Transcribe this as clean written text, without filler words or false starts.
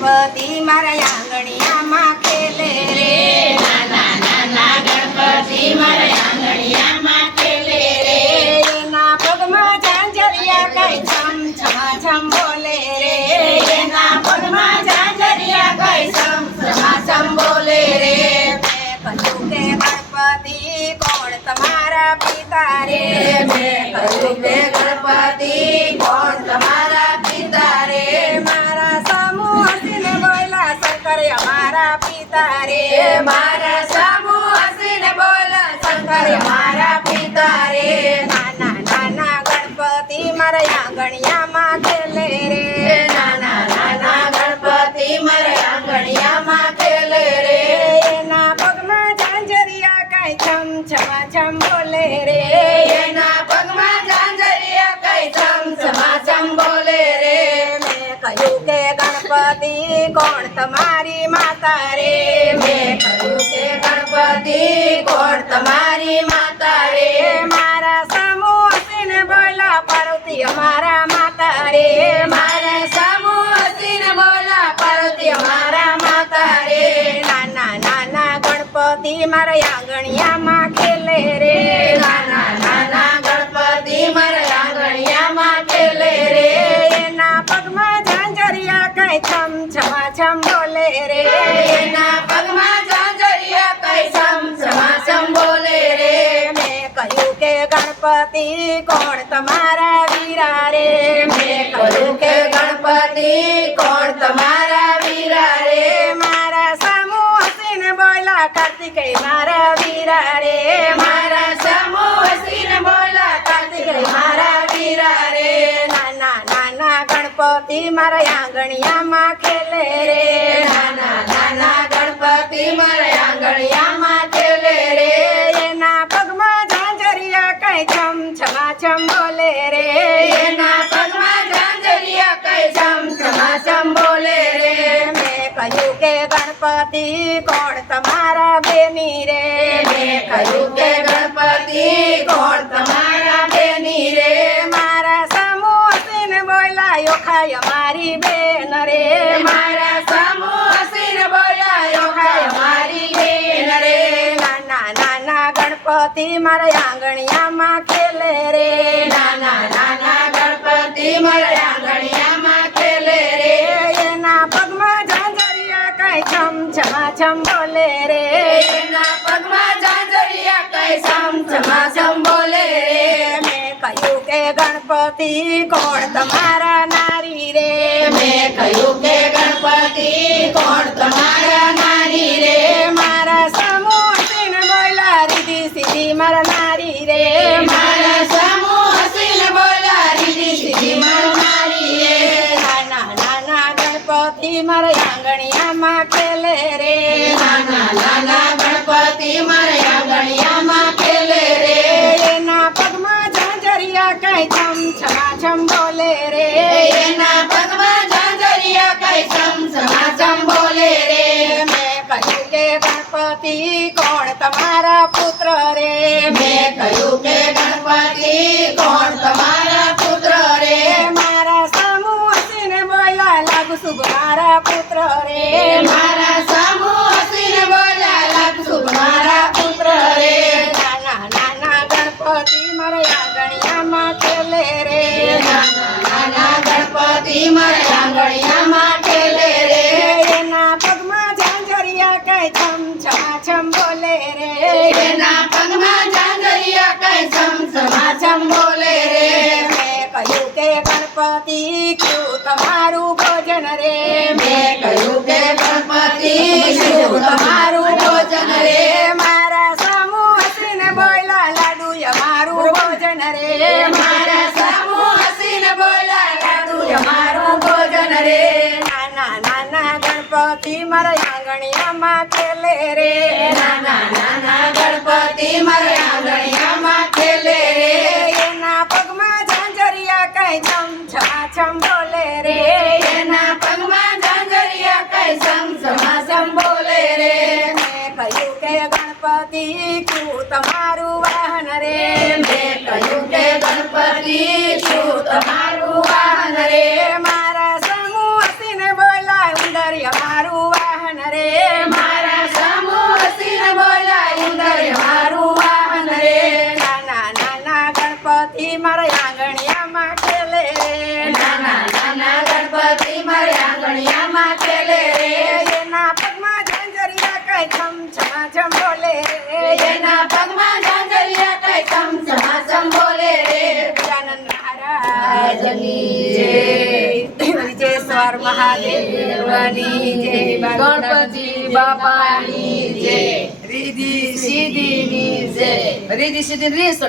ગણપતિ મારા આંગણિયામાં ખેલે રે નાના નાના ગણપતિ મારા આંગણિયામાં ખેલે રે એના પગમાં ઝાંઝરિયા કઈ છમ છમા છમ બોલે રે એના પગમાં ઝાંઝરિયા કઈ સમ સમાસમ બોલે રે મેં કહ્યું કે ગણપતિ કોણ તમારા પિતા રે મેં કહ્યું કે ગણપતિ કોણ તમારા પિતા રે મારા સામું હસીને બોલ્યા શંકર અમારા પિતા રે મારા સામુ હસીને બોલ શંકર મારા પિતા રે નાના નાના ગણપતિ મારા આંગણિયામાં ખેલે રે નાના નાના ગણપતિ મારા આંગણિયામાં ખેલે રે એના પગમાં ઝાંઝરિયા કઈ છમ છમા છમ બોલે રે એના પગમાં ઝાંઝરિયા કઈ સમ સમાસમ બોલે રે મેં કહ્યું કે ગણપતિ કોણ તમારી માતા રે મેં કહ્યું કે ગણપતિ કોણ તમારી માતા રે મારા સામુ હસીને બોલ્યા પાર્વતી અમારા માતા રે મારા સામુ હસીને બોલા પાર્વતી મારા માતા રે નાના નાના ગણપતિ મારા આંગણિયામાં ખેલે રે નાના નાના ગણપતિ મારા આંગણિયામાં ખેલે રે એના પગમાં ઝાંઝરિયા કઈ છમ છમા છમ બોલે રે એના પગમાં ઝાંઝરિયા કઈ સમ સમાસમ બોલે રે મેં કહ્યું કે ગણપતિ કોણ તમારા વીરા રે મેં કહ્યું કે ગણપતિ કોણ તમારા વીરા રે મારા સામુ હસીને બોલ્યા કાર્તિકેય મારા વીરા રે મારા સામુ હસીને બોલા કાર્તિકેય મારા વીરા રે નાના નાના ગણપતિ મારા આંગણિયામાં ખેલે રે નાના નાના ગણપતિ મારા આંગણિયામાં ખેલે રે એના પગમાં ઝાંઝરિયા કઈ છમ છમા છમ બોલે રે એના પગમાં ઝાંઝરિયા કઈ સમ સમાસમ બોલે રે મેં કહ્યું કે ગણપતિ કોણ તમારા બેની રે મેં કહ્યું કે ગણપતિ કોણ તમારા બેની રે મારા સામુ હસીને બોલ્યા યોખાય અમારી બેન રે મારા સામુ હસીને બોલાયો ખાય મારી બેન રે નાના નાના ગણપતિ મારા આંગણિયામાં ખેલે રે નાના નાના ગણપતિ મારા આંગણિયામાં ખેલે રે એના પગમાં ઝાંઝરિયા કઈ છમ છમા છમ બોલે રે એના પગમાં ઝાંઝરિયા કઈ સમ સમાસમ બોલે રે મેં કહ્યું કે ગણપતિ કોણ તમારા નારી રે મેં કહ્યું કે ગણપતિ કોણ તમારા નારી રે મારા સામુ હસીને બોલ્યા રીધી સીધી મારા નારી રે મારા સામુ હસીને બોલા રીધી સીધી મારી નારી રે નાના નાના ગણપતિ મારા આંગણિયામાં ખેલે રે નાના નાના ગણપતિ મારા આંગણિયામાં ખેલે રે એના પગમાં ઝાંઝરિયા કઈ છમ છમા છમ બોલે રે એના પગમાં ઝાંઝરિયા કઈ સમ સમાસમ બોલે રે મેં કહ્યું કે ગણપતિ કોણ તમારા પુત્ર રે મેં કહ્યું કે ગણપતિ કોણ તમારા પુત્ર રે મારા સામુ હસીને બોલ્યા લાગુ શુભ મારા પુત્ર રે મારા સામુ હસીને બોલા લાગશું મારા પુત્ર રે નાના નાના ગણપતિ મારા આંગણિયામાં ખેલે રે નાના નાના ગણપતિ મારા આંગણિયામાં ખેલે રે એના પગમાં ઝાંઝરિયા કઈ છમ છમા છમ બોલે રે એના પગમાં ઝાંઝરિયા કઈ સમ સમાસમ બોલે રે મેં કહ્યું કે ગણપતિ કયું તમારું ભોજન રે મેં કહ્યું કે ગણપતિ શું તમારું ભોજન રે મારા સામુ હસીને બોલ્યા લાડુ અમારું ભોજન રે મારા સામુ હસીને બોલા લાડુ અમારું ભોજન રે નાના નાના ગણપતિ મારા આંગણિયામાં ખેલે રે નાના નાના ગણપતિ મારા આંગણિયામાં ખેલે રે એના પગમાં ઝાંઝરિયા કઈ છમ છમા છમ બોલે રે એના પગમાં ઝાંઝરિયા કઈ સમ સમાસમ બોલે રે મેં કહ્યું કે ગણપતિ કયું તમારું વાહન રે મેં કહ્યું કે ગણપતિ શું તમારું વાહન રે મારા સામુ હસીને બોલ્યા ઉંદર ગણપતિ મારા આંગણિયામાં ખેલે રે નાના નાના ગણપતિ મારે આંગણિયામાં ખેલે રે એના પગમાં ઝંઝરિયા કઈ છમ છમા છમ બોલે રે એના પગમાં ઝાંઝરિયા કઈ છમ છમાછમ બોલે રે ગજાનન મહારાજની જય વિજયેશ્વર મહાદેવની જય ગણપતિ બાપાની જય રીધિ સીધીની જય રીધિ સીધી રીસ